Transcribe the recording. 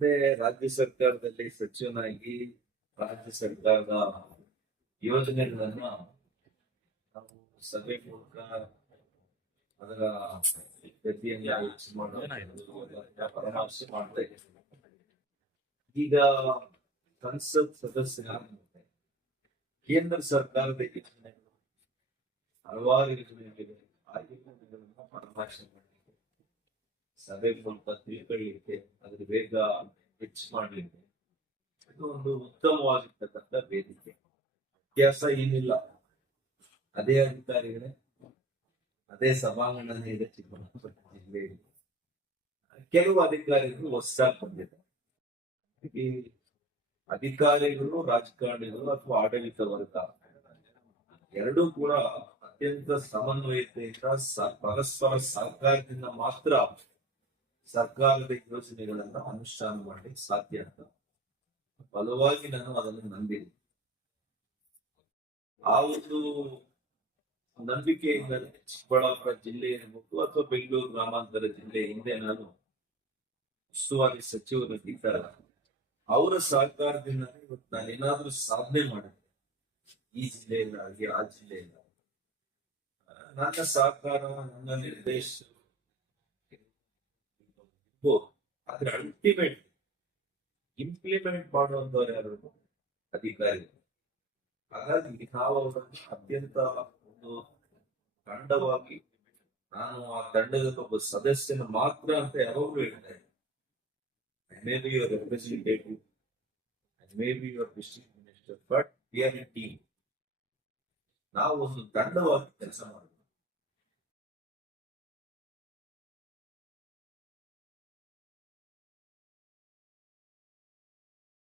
ಮತ್ತೆ ರಾಜ್ಯ ಸರ್ಕಾರದಲ್ಲಿ ಸಚಿವನಾಗಿ ರಾಜ್ಯ ಸರ್ಕಾರದ ಯೋಜನೆಗಳನ್ನ ನಾವು ಸಭೆ ಮೂಲಕ ಅದರ ಗತಿಯನ್ನ ಪರಾಮರ್ಶೆ ಮಾಡ್ತಾ ಇದ್ದೀವಿ. ಈಗ ಸಂಸತ್ ಸದಸ್ಯ ಕೇಂದ್ರ ಸರ್ಕಾರದ ಯೋಜನೆಗಳು ಹಲವಾರು ಯೋಜನೆಗಳಿವೆ. ಆ ಯೋಜನೆಗಳನ್ನ ಪರಾಮರ್ಶೆ ಮಾಡಲಿಕ್ಕೆ ಸಭೆ ಮೂಲಕ ತಿಳ್ಕೊಳ್ಳಿಕ್ಕೆ ಅದ್ರ ವೇಗ ಹೆಚ್ಚು ಮಾಡಲಿಕ್ಕೆ ಇದು ಒಂದು ಉತ್ತಮವಾಗಿರ್ತಕ್ಕಂಥ ವೇದಿಕೆ. ವ್ಯತ್ಯಾಸ ಏನಿಲ್ಲ, ಅದೇ ಅಧಿಕಾರಿಗಳೇ, ಅದೇ ಸಭಾಂಗಣ ಇದೆ ಚಿಕ್ಕಬಳ್ಳಾಪುರ ಜಿಲ್ಲೆಯಲ್ಲಿ. ಕೆಲವು ಅಧಿಕಾರಿಗಳು ಹೊಸದಾಗಿ ಬಂದಿದ್ದಾರೆ. ಈ ಅಧಿಕಾರಿಗಳು, ರಾಜಕಾರಣಿಗಳು ಅಥವಾ ಆಡಳಿತ ವರ್ಗ ಎರಡೂ ಕೂಡ ಅತ್ಯಂತ ಸಮನ್ವಯತೆಯಿಂದ ಪರಸ್ಪರ ಸಹಕಾರದಿಂದ ಮಾತ್ರ ಸರ್ಕಾರದ ಯೋಜನೆಗಳನ್ನ ಅನುಷ್ಠಾನ ಮಾಡಲಿಕ್ಕೆ ಸಾಧ್ಯ ಅಂತ ಬಲವಾಗಿ ನಾನು ಅದನ್ನು ನಂಬಿದೆ. ಆ ಒಂದು ನಂಬಿಕೆಯಿಂದ ಚಿಕ್ಕಬಳ್ಳಾಪುರ ಜಿಲ್ಲೆ ಇರಬಹುದು ಅಥವಾ ಬೆಂಗಳೂರು ಗ್ರಾಮಾಂತರ ಜಿಲ್ಲೆ ಹಿಂದೆ ನಾನು ಉಸ್ತುವಾರಿ ಸಚಿವರಾಗಿದ್ದಾಗ ಅವರ ಸಹಕಾರದಿಂದ ಇವತ್ತು ನಾನೇನಾದ್ರೂ ಸಾಧನೆ ಮಾಡಿದೆ ಈ ಜಿಲ್ಲೆಯಲ್ಲಾಗಿ ಆ ಜಿಲ್ಲೆಯಿಂದ ನನ್ನ ಸಹಕಾರ, ನನ್ನ ನಿರ್ದೇಶ ಆದ್ರೆ ಅಲ್ಟಿಮೇಟ್ ಇಂಪ್ಲಿಮೆಂಟ್ ಮಾಡುವಂತವ್ರು ಯಾರು? ಅಧಿಕಾರಿಗಳು. ಹಾಗಾಗಿ ನಾವು ಅವರನ್ನು ಅತ್ಯಂತ ಒಂದು ತಂಡವಾಗಿ, ನಾನು ಆ ತಂಡದ ಒಬ್ಬ ಸದಸ್ಯನ ಮಾತ್ರ ಅಂತ ಯಾವಾಗಲೂ ಹೇಳ್ತಾ ಇದ್ದೆ. May be your representative, may be your district minister, but we are A team. ನಾವು ಒಂದು ತಂಡವಾಗಿ ಕೆಲಸ ಮಾಡ್ತೀವಿ.